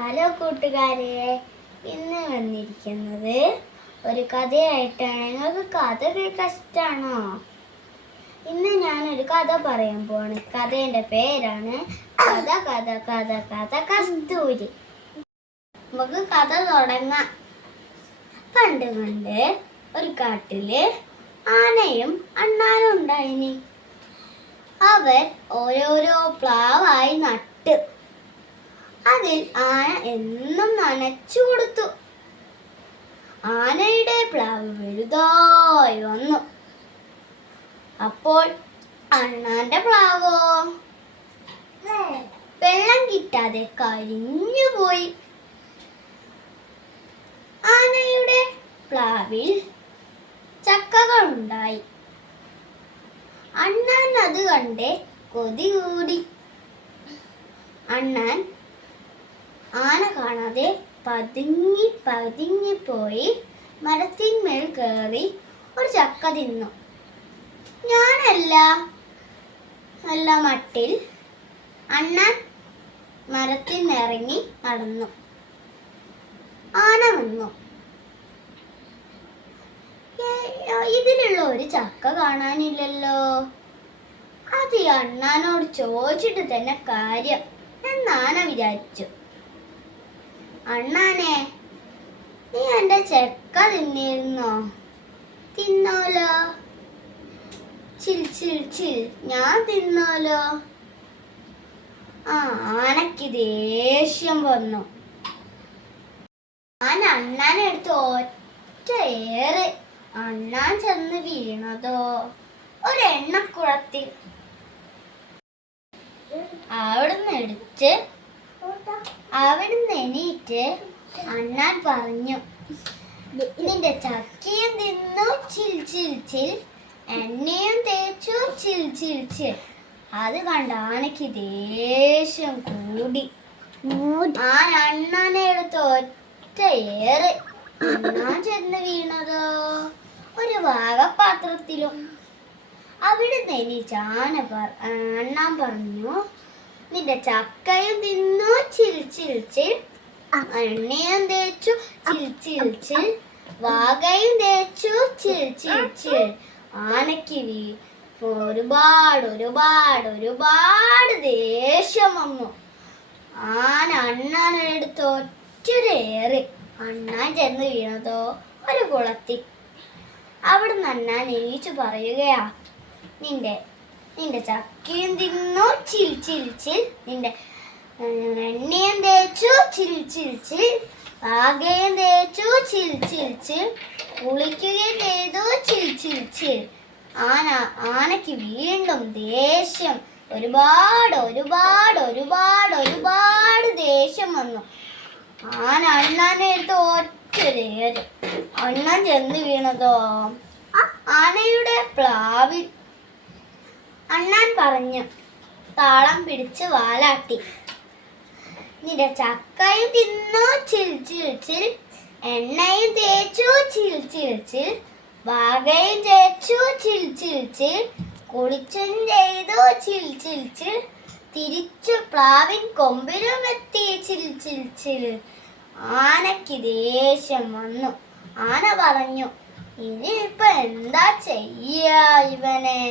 Hello കൂട്ടുകാരെ, ഇന്ന് വന്നിരിക്കുന്നത് ഒരു കഥയായിട്ടാണ്. നിങ്ങൾക്ക് കഥ കേൾക്കാൻ ഇഷ്ടമാണോ? ഇന്ന് ഞാനൊരു കഥ പറയാൻ പോവാണ്. കഥയുടെ പേരാണ് കഥ കഥ കഥ കഥ കസ്തൂരി. നമുക്ക് കഥ തുടങ്ങാം. പണ്ട് ഒരു കാട്ടില് ആനയും അണ്ണാനും ഉണ്ടായിനി. അവർ ഓരോരോ പ്ലാവായി നട്ട് അതിൽ ആന എന്നും നനച്ചു കൊടുത്തു. ആനയുടെ പ്ലാവ് വലുതായി വന്നു. അപ്പോൾ അണ്ണാന്റെ പ്ലാവോ വെള്ളം കിട്ടാതെ കരിഞ്ഞു പോയി. ആനയുടെ പ്ലാവിൽ ചക്കകൾ ഉണ്ടായി. അണ്ണാൻ അത് കണ്ട് കൊതി കൂടി. അണ്ണാൻ ആന കാണാതെ പതുങ്ങിപ്പോയി മരത്തിന്മേൽ കയറി ഒരു ചക്ക തിന്നു. ഞാനല്ല മട്ടിൽ അണ്ണാൻ മരത്തിനിറങ്ങി നടന്നു. ആന വന്നു. ഇതിലുള്ള ഒരു ചക്ക കാണാനില്ലല്ലോ. അത് ഈ അണ്ണാനോട് ചോദിച്ചിട്ട് തന്നെ കാര്യം എന്നാന വിചാരിച്ചു. അണ്ണാനെ, നീ എന്റെ ചക്ക തിന്നിരുന്നോ? തിന്നോലോ. ചിൽ ചിൽ ചിൽ, ഞാൻ തിന്നോലോ. ആനക്ക് ദേഷ്യം വന്നു. ഞാൻ അണ്ണാനെ എടുത്ത് ഒറ്റ ഏറ്. അണ്ണാൻ ചെന്ന് വീണതോ ഒരു എണ്ണക്കുളത്തിൽ. അവിടുന്ന് എണീറ്റ് അണ്ണാൻ പറഞ്ഞു, നിന്റെ ചക്കയും തിന്നു ചിൽ ചിൽ ചിൽ, എണ്ണയും തേച്ചു ചിൽ ചിൽ ചിൽ. അത് കണ്ട ആനയ്ക്ക് ദേഷ്യം കൂടി. അണ്ണാനെ എടുത്ത് ഒറ്റ ഏറ്. അണ്ണാൻ ചെന്ന് വീണതോ ഒരു വാഗപാത്രത്തിലും. അവിടുന്ന് എണീച്ച അണ്ണാൻ പറഞ്ഞു, നിന്റെ ചക്കയും തിന്നു ചിൽ ചിൽ ചിൽ, എണ്ണയും തേച്ചു ചിൽ ചിൽ ചിൽ, വാകയും തേച്ചു ചിൽ ചിൽ ചിൽ. ആനയ്ക്ക് ഒരുപാട് ദേഷ്യം വന്നു. അണ്ണാനെടുത്ത് ഒറ്റൊരേറ്. അണ്ണാൻ ചെന്ന് വീണതോ ഒരു കുളത്തിൽ. അവിടുന്ന് അണ്ണാൻ എണീച്ചു പറയുകയാ, നിന്റെ ചക്കയും തിന്നു ചിൽ ചിൽ ചിൽ, നിന്റെ എണ്ണയും തേച്ചു ചിൽ ചിൽ ചിൽ, പാകയും തേച്ചു ചിൽ ചിൽ ചിൽ, കുളിക്കുകയും ചെയ്തു ചിൽ ചിൽ ചിൽ. ആനയ്ക്ക് വീണ്ടും ദേഷ്യം ഒരുപാട് ദേഷ്യം വന്നു. അണ്ണാനെ എടുത്ത് ഒറ്റൊരേറ്. അണ്ണാൻ ചെന്ന് വീണതോ ആനയുടെ പ്ലാവിൽ. അണ്ണാൻ പറഞ്ഞു, താളം പിടിച്ച് വാലാട്ടി, നിന്റെ ചക്കയും തിന്നു ചിൽ ചിൽ ചിൽ, എണ്ണയും തേച്ചു ചിൽ ചിൽ ചിൽ, വാകയും തേച്ചു ചിൽ ചിൽ ചിൽ, കുളിച്ചും ചെയ്തു ചിൽ ചിൽ ചിൽ, തിരിച്ചു പ്ലാവിൻ കൊമ്പിലും എത്തി ചിൽ ചിൽ ചിൽ. ആനയ്ക്ക് ദേഷ്യം വന്നു. ആന പറഞ്ഞു, ഇനിയിപ്പൊ എന്താ ചെയ്യാ ഇവനെ?